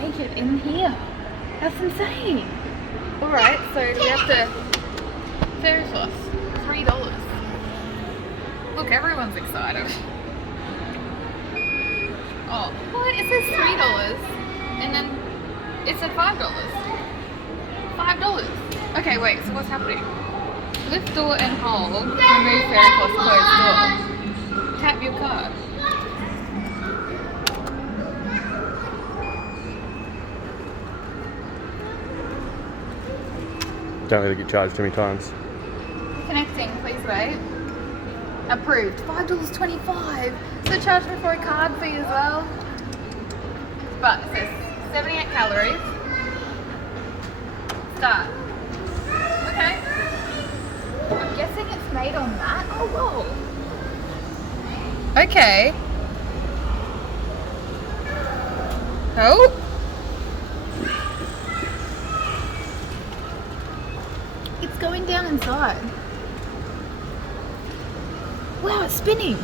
make it in here. That's insane. Alright, so we have to fairy floss. $3. Look, everyone's excited. Oh, what? It says $3 and then it said $5. $5. Okay, wait, so what's happening? Lift door and hold. Remove fairy floss, close door. Tap your card. Don't let it get charged too many times. Connecting, please wait. Approved. $5.25. So charge me for a card fee as well. But it says 78 calories. Start. Okay. I'm guessing it's made on that. Oh, whoa. Okay. Oh. It's going down inside. Wow, it's spinning.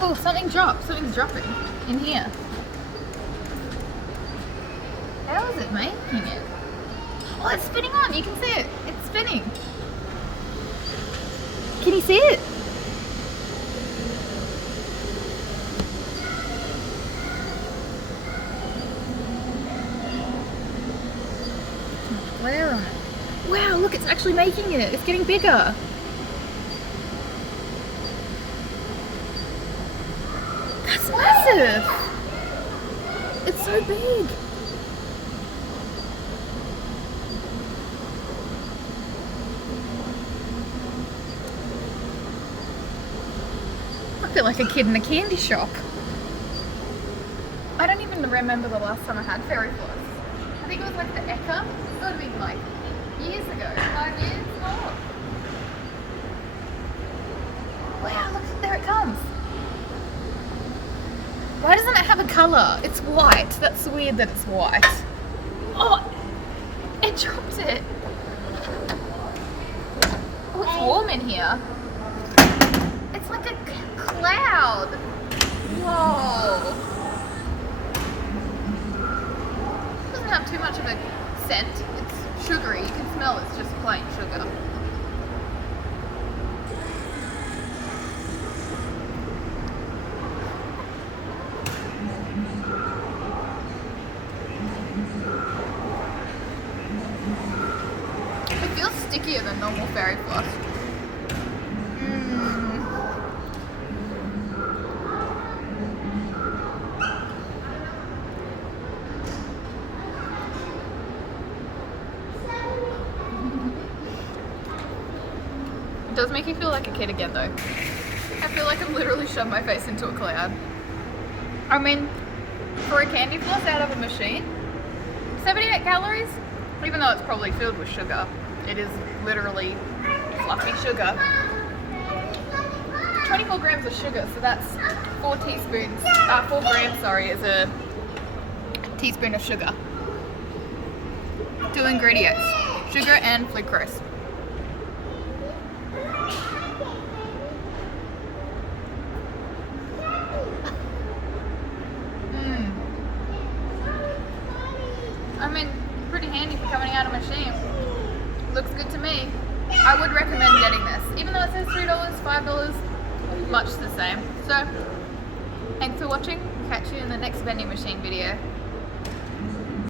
Oh, something dropped. Something's dropping in here. How is it making it? Oh, it's spinning on. You can see it. It's spinning. Can you see it? Glare on it. Wow, look, it's actually making it. It's getting bigger. That's massive. It's so big. I feel like a kid in a candy shop. I don't even remember the last time I had fairy floss. I think it was like the Eka. It would have been like years ago, 5 years. Oh. Wow, look, there it comes. Why doesn't it have a colour? It's white. That's weird that it's white. Oh, it dropped it. Oh, it's warm in here. It's like a cloud. Whoa. Doesn't have too much of a scent. It's sugary. You can smell it's just plain sugar. It feels stickier than normal fairy floss. It does make you feel like a kid again though. I feel like I've literally shoved my face into a cloud. I mean, for a candy floss out of a machine, 78 calories, even though it's probably filled with sugar, it is literally fluffy sugar. 24 grams of sugar, so that's 4 grams, is a teaspoon of sugar. 2 ingredients, sugar and glucose. I mean, pretty handy for coming out of a machine. Looks good to me. I would recommend getting this. Even though it says $3, $5, much the same. So, thanks for watching. Catch you in the next vending machine video.